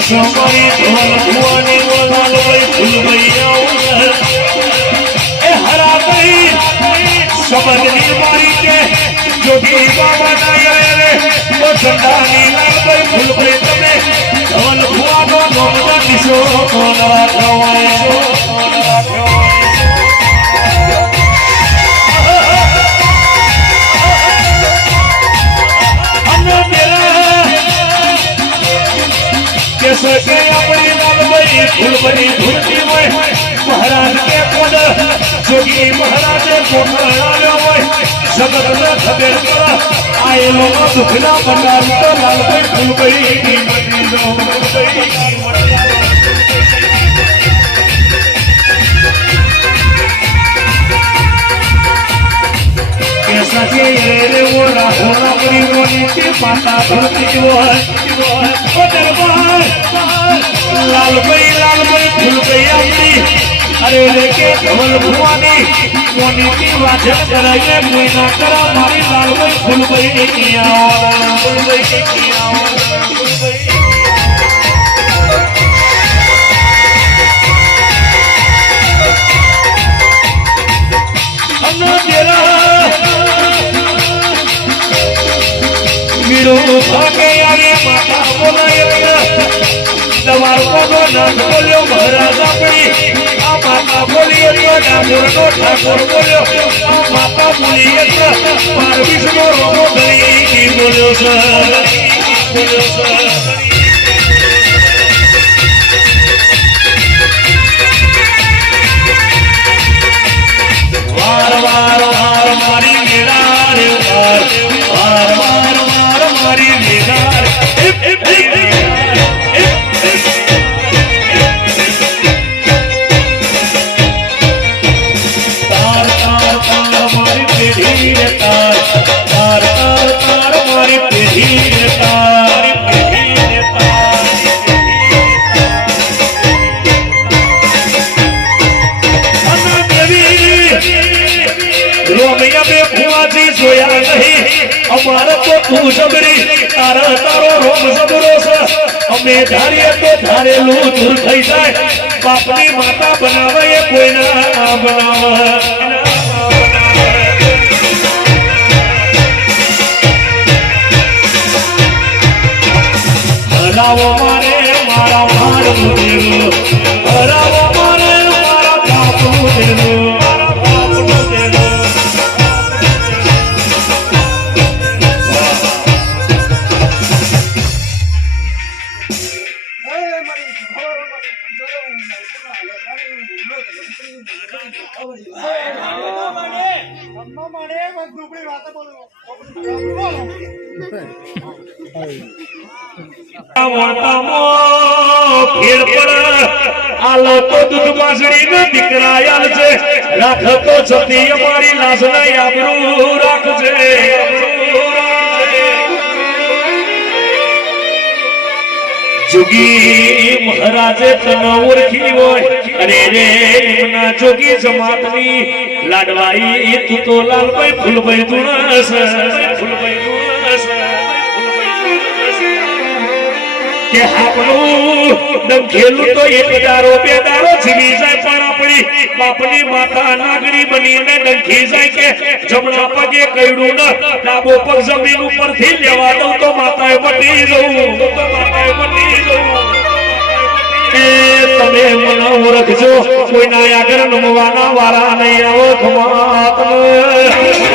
સોમરી ધોલ ભુવાની વલાલ વઈ ફૂલવઈ આવું એ હરાભાઈ સમજની મારી કે જોગી બાબા ના રે રે ઓ ચંદાની લાલભાઈ ફૂલભાઈ તમે ધવલ ભુવાનો નોમના દિશો કોનવા ખવાય કોનવા फुलवरी धुलती वय महाराज के पद जोगी महाराज कोठाणा लो वय जगत न खबर पर आए लोग दुख ना भंडार तो लाल पे फुलवरी की मती लो फुलवरी की मती सजे रे वो राहुल अपनी वो नीचे पाता भक्ति वो ओ दरबार लाल भाई लाल भाई फूल गई अपनी अरे लेके कमल भुवानी। मोनी की वाचन कराइए कोई ना करा मारी। लाल भाई फूल भाई ने किया फूल भाई ने किया फूल भाई मेरा मेरो भागे તમારો કોનો નામ બોલ્યો મહારાજ આપણી આ માતા બોલી એટલે ડામોર નો. ઠાકોર બોલ્યો આ માતા બોલી એટલે માર વિષ્ણુ રોમો ધરી બોલ્યો છે બોલ્યો છે તો સબરી તારા તારો રોગ સબરો છે. અમે ધારીએ તો ધારેલું દૂર થઈ જાય. બાપની માતા બનાવે એ કોઈના ના બનાવે હરાવો મારે મારા મારનું દીકરા છે. રાખતો છતી અમારી લાજના આબરૂ રાખજે. તું એક માતા નાગણી બનીને ડંખી જાય કે જમણા પગે કયડું ન. ડાબો પગ જમીન ઉપરથી લેવા દઉં તો માતાએ બની જવું તો માતાએ એ તમે મને ઓળખજો કોઈના આગળ નમવાના વારા નહીં આવો ખમા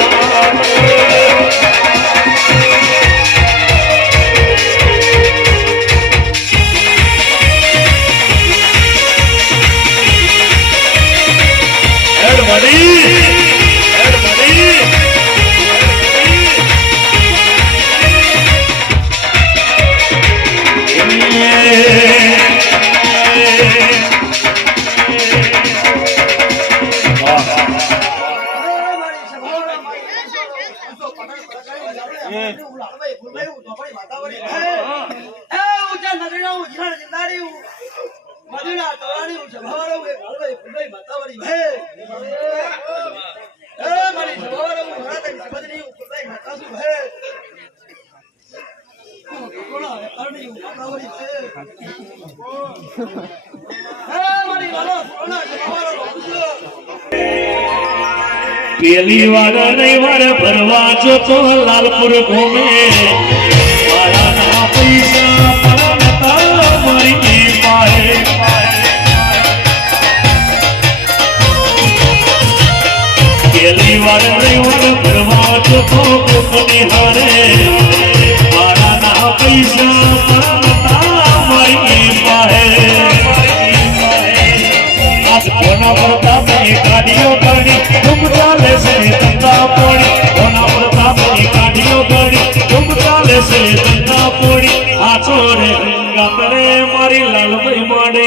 પેલી વાર રવિવાર ભરવા જતો લાલપુર ઘૂમે મારા ના પૈસા પણ નતા મારી પાસે પેલી વાર રવિવાર ભરવા જતો કોકની હારે ગાડીઓ ગણી ધૂમ ચાલે છે ધંધા પોણી કોના પ્રતાપે ગાડીઓ ગણી ધૂમ ચાલે છે ધંધા પોણી આ છોડે ગામડે મારી લાલભાઈ માડે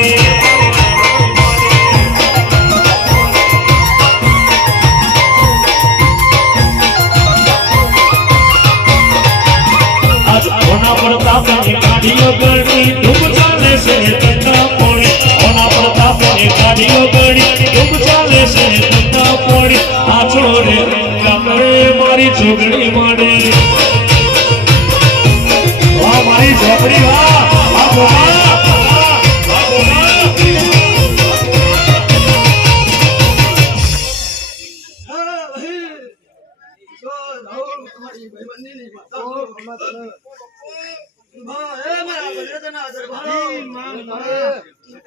આજ કોના પ્રતાપે ગાડીઓ ગણી ધૂમ ચાલે છે ધંધા પોણી કોના પ્રતાપે ગાડીઓ મારી છોકરી માડે વાહ મારી છોકરી વાહ. વાહ બોલા વાહ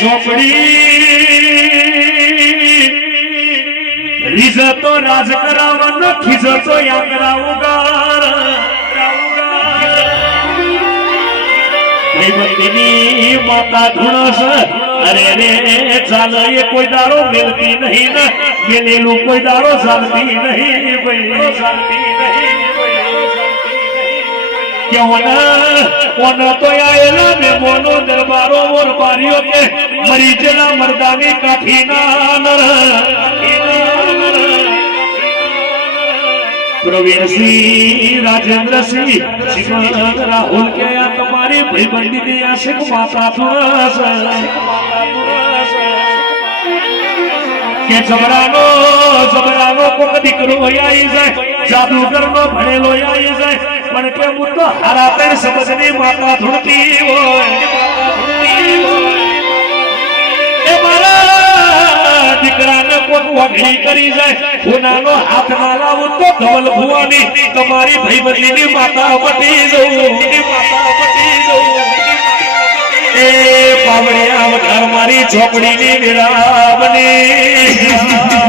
ચોપડી. રીઝતો રાજ કરાવવાનો ખીજતો રાઉગાર શ્રીમતીની માતા ધુણસ, અરે રે, ચાલ, એ કોઈ દારો મેલતી નહીં ને. ये ले नीलू कोई दारो चलती नहीं भाई। चलती नहीं क्यों ना ओन तो आएला ने मोनो दरबारो और बारियों के मरीजना मर्दानी काठी ना नर। प्रवीण सिंह राजेंद्र सिंह शिवान राहुल के या तुम्हारी भाई बंदी दिया आशिक माता थोड़ा કે જબરાનો જબરાનો કોક દીકરો આવી જાય. જાદુગરનો ભણેલો આવી જાય. પણ કે હું તો હારા પેણ સમજની માતા ધૂળતી હોય. દીકરાને કોક વઘડી કરી જાય. ગુનાનો હાથ ના લાવું તો ધવલ ભુવાની. તમારી ભાઈબંધીની માતા પટી જવું માતા પટી જવું. એ પાવડિયા વઘાર મારી ચોપડીની વિરાબની વાહ,